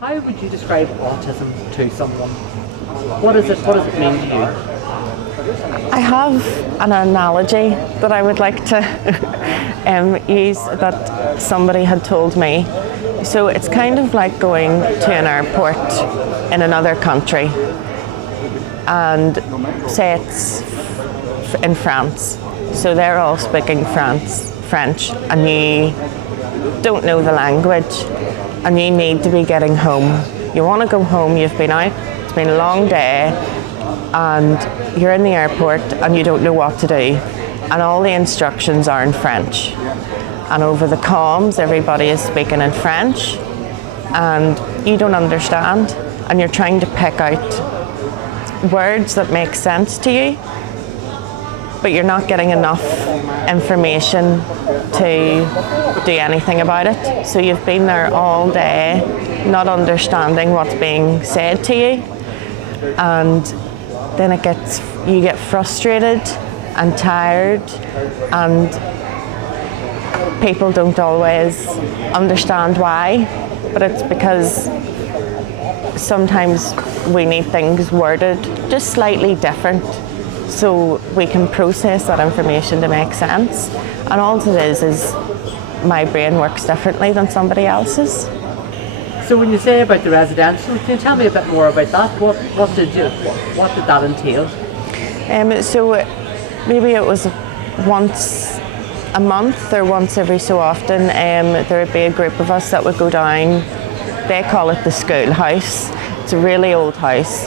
How would you describe autism to someone? What is it? What does it mean to you? I have an analogy that I would like to use that somebody had told me. So it's kind of like going to an airport in another country, and say it's in France. So they're all speaking French, and you don't know the language, and you need to be getting home. You want to go home, you've been out, it's been a long day, and you're in the airport and you don't know what to do, and all the instructions are in French, and over the comms everybody is speaking in French and you don't understand, and you're trying to pick out words that make sense to you, but you're not getting enough information to do anything about it. So you've been there all day not understanding what's being said to you, and then you get frustrated and tired, and people don't always understand why, but it's because sometimes we need things worded just slightly different so we can process that information to make sense. And all it is my brain works differently than somebody else's. So when you say about the residential, can you tell me a bit more about that? What did that entail? So maybe it was once a month or once every so often, there would be a group of us that would go down. They call it the schoolhouse. It's a really old house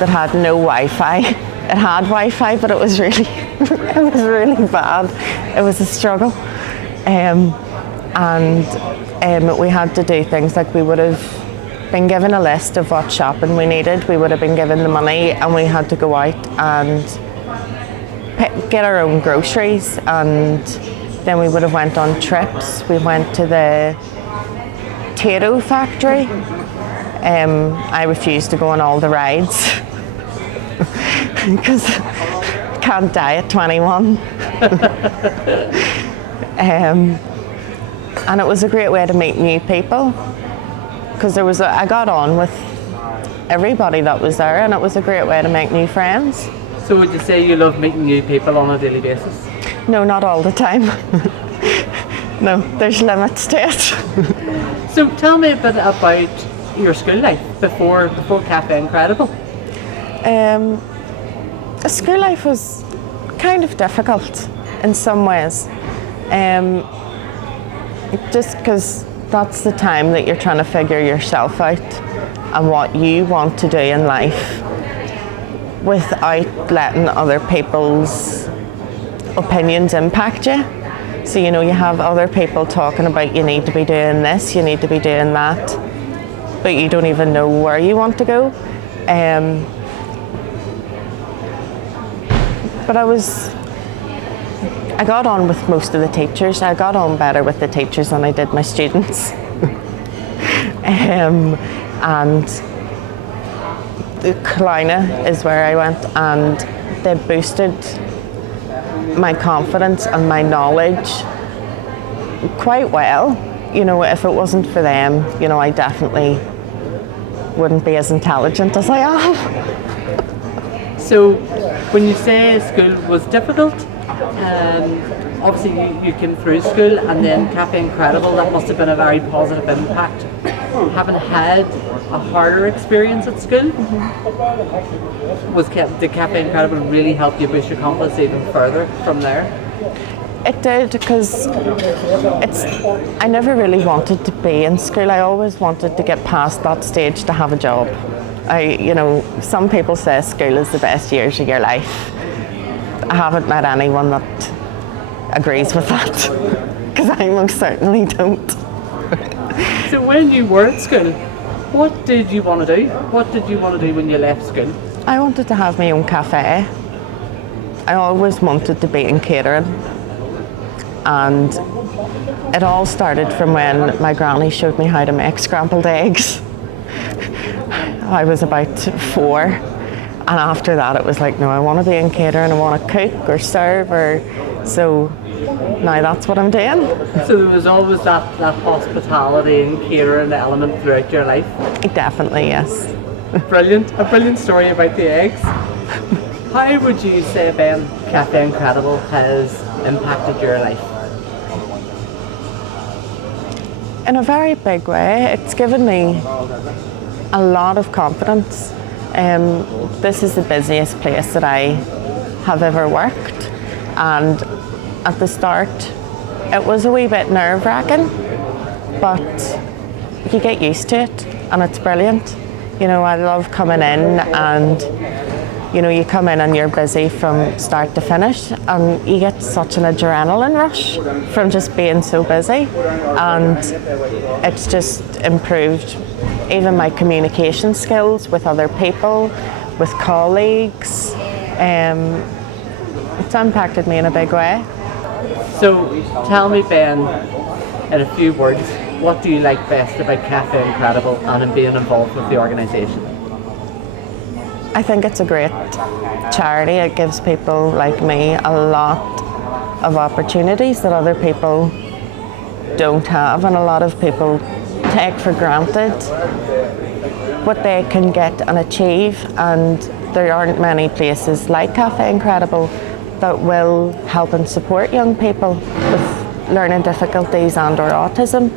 that had no Wi-Fi. It had Wi-Fi, but it was really bad. It was a struggle. We had to do things like we would have been given a list of what shopping we needed. We would have been given the money, and we had to go out and get our own groceries, and then we would have went on trips. We went to the potato factory. I refused to go on all the rides because I can't die at 21. And it was a great way to meet new people, because I got on with everybody that was there, and it was a great way to make new friends. So would you say you love meeting new people on a daily basis? No, not all the time. No, there's limits to it. So tell me a bit about your school life before Cafe IncredABLE. School life was kind of difficult in some ways. Just because that's the time that you're trying to figure yourself out and what you want to do in life without letting other people's opinions impact you. So you have other people talking about you need to be doing this, you need to be doing that, but you don't even know where you want to go. But I got on with most of the teachers. I got on better with the teachers than I did my students. And the Clough is where I went, and they boosted my confidence and my knowledge quite well. If it wasn't for them, I definitely wouldn't be as intelligent as I am. So when you say school was difficult, obviously you came through school, and then Cafe IncredABLE, that must have been a very positive impact. Having had a harder experience at school, did Cafe IncredABLE really help you boost your confidence even further from there? It did, because I never really wanted to be in school. I always wanted to get past that stage to have a job. Some people say school is the best years of your life. I haven't met anyone that agrees with that, because I most certainly don't. So when you were at school, what did you want to do? What did you want to do when you left school? I wanted to have my own cafe. I always wanted to be in catering. And it all started from when my granny showed me how to make scrambled eggs. I was about 4, and after that it was like, no, I want to be in catering, I want to cook or serve, so now that's what I'm doing. So there was always that hospitality and catering element throughout your life. Definitely, yes. Brilliant. A brilliant story about the eggs. How would you say, Ben, Cafe IncredABLE has impacted your life? In a very big way. It's given me a lot of confidence. This is the busiest place that I have ever worked, and at the start it was a wee bit nerve-wracking, but you get used to it and it's brilliant. You know, I love coming in, and you know, you come in and you're busy from start to finish, and you get such an adrenaline rush from just being so busy, and it's just improved even my communication skills with other people, with colleagues. It's impacted me in a big way. So tell me, Ben, in a few words, what do you like best about Cafe IncredABLE and in being involved with the organisation? I think it's a great charity. It gives people like me a lot of opportunities that other people don't have, and a lot of people take for granted what they can get and achieve, and there aren't many places like Cafe IncredABLE that will help and support young people with learning difficulties and or autism,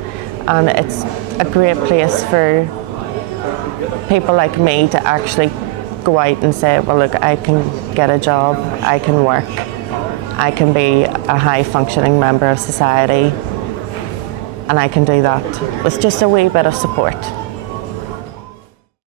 and it's a great place for people like me to actually go out and say, well look, I can get a job, I can work, I can be a high functioning member of society, and I can do that with just a wee bit of support.